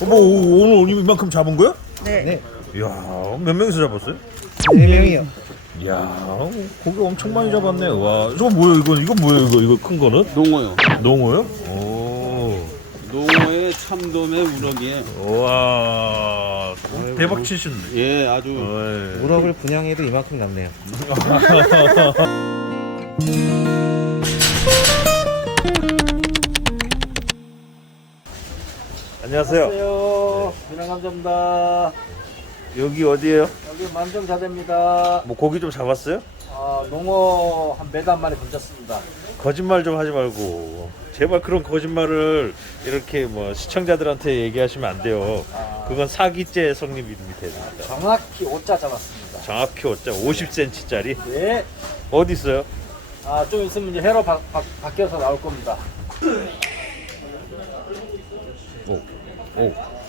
어머 오늘 이만큼 잡은 거야? 네. 네. 이야 몇 명이서 잡았어요? 네 명이요. 야 고기 엄청 많이 잡았네. 와, 저거 뭐야 이거? 이거 뭐야 이거? 이거 큰 거는? 농어요. 농어요? 오, 농어의 참돔의 우럭이에. 와, 대박 치신데. 예, 아주 어이. 우럭을 분양해도 이만큼 남네요. 안녕하세요. 안녕하세요. 네, 분양 감사합니다. 여기 어디에요? 여기 만정자대입니다. 뭐 고기 좀 잡았어요? 아, 농어 한 매단 만에 던졌습니다. 거짓말 좀 하지 말고 제발 그런 거짓말을 이렇게 뭐 시청자들한테 얘기하시면 안 돼요. 아. 그건 사기죄 성립이 됩니다. 정확히 오자 잡았습니다. 정확히 5자 50cm짜리 네. 어디 있어요? 아, 좀 있으면 이제 회로 바, 바, 바뀌어서 나올 겁니다. 오, 오.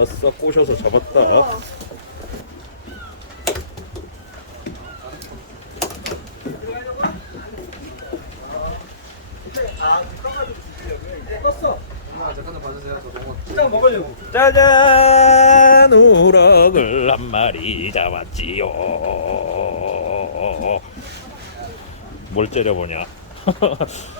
아싸 꼬셔서 잡았다. 짜잔! 우럭을 한 마리 잡았지요. 뭘 째려보냐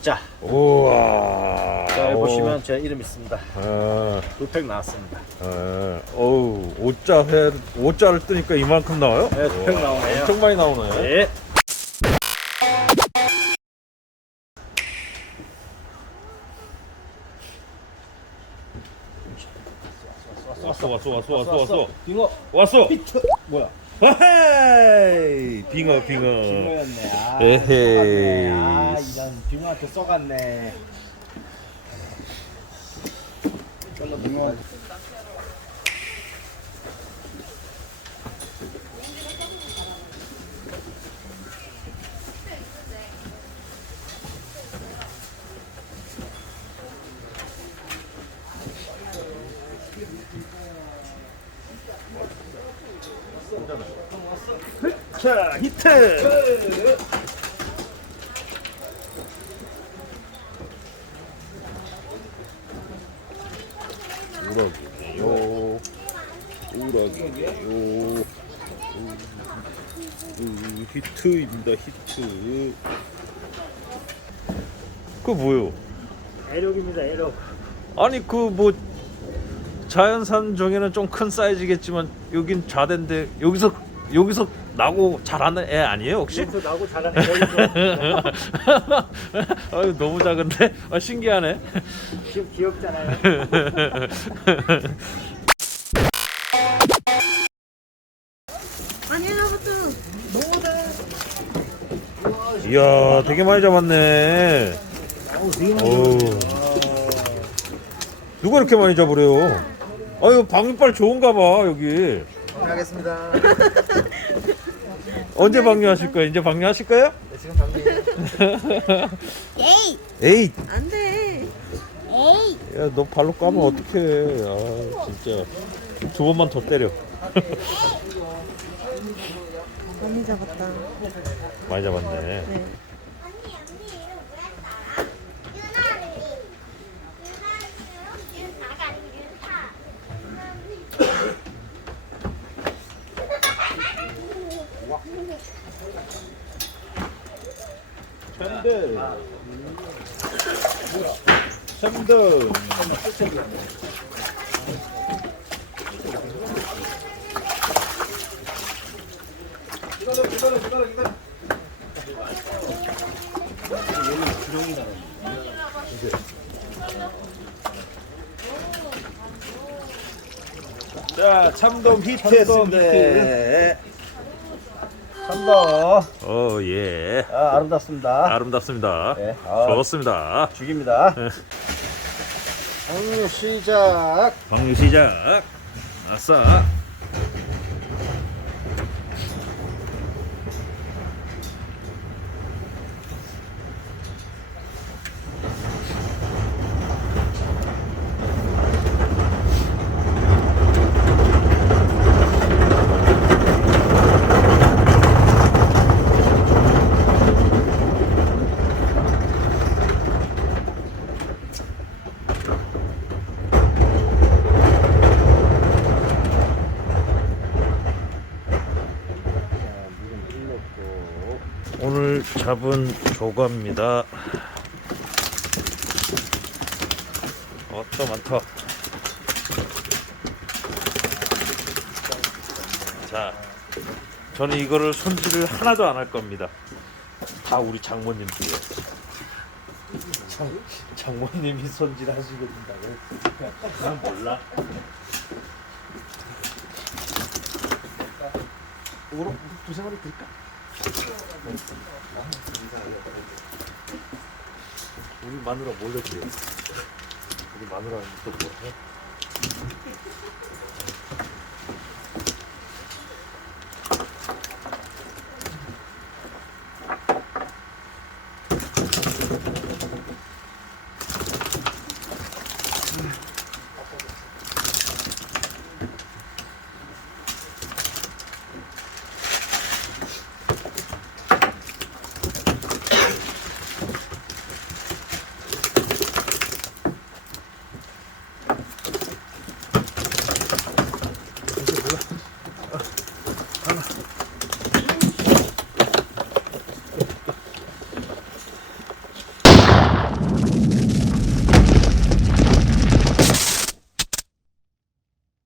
자. 우와 자 여기 보시면 제 이름 있습니다. 아, 두 팩 나왔습니다. 아, 어우 오자 회 오자를 뜨니까 이만큼 나와요? 네, 두팩 우와, 나오네요. 엄청 많이 나오네. 예. 왔어 왔어 왔어 왔어 왔어 빙어. 왔어. 뭐야? 헤이 빙어 빙어. 빙어였네. 아, 에헤이. 썩었네. 아 이런 빙어한테 썩었네. 이걸로 빙어. 자 히트. 우럭이네요. 우럭이네요. 우, 히트입니다 히트. 그 뭐요? 애력입니다 애력. 아니 그 뭐 자연산 중에는 좀 큰 사이즈겠지만 여긴 좌대인데 여기서 여기서 나고 자라는 애 아니에요 혹시? 여기서 나고 자라는 애력. 아유 너무 작은데 아, 신기하네. 귀, 귀엽잖아요. 이야 되게 많이 잡았네. 어우. 누가 이렇게 많이 잡으래요? 아유 방류빨 좋은가 봐 여기. 하겠습니다. 언제 방류하실 거예요? 이제 방류하실 거예요? 네, 지금 방금 에이 에이 안 돼 에이 야, 너 발로 까면 어떡해. 아, 진짜. 두 번만 더 때려. 많이 잡았다. 많이 잡았네. 네. 챔들. 챔들. 자, 참돔 히트했습니다. 참돔. 어, 예. 아, 아름답습니다. 아름답습니다. 네, 아. 좋습니다. 죽입니다. 네. 방류 시작. 방류 시작. 아싸. 오늘 잡은 조과입니다. 어 또 많다. 자, 저는 이거를 손질을 하나도 안 할 겁니다. 다 우리 장모님들이요. 장, 장모님이 손질하시게 된다고? 난 몰라. 이거로 두세 마리 드릴까? 우리 마누라 몰래 그래. 우리 마누라는 또 뭐해?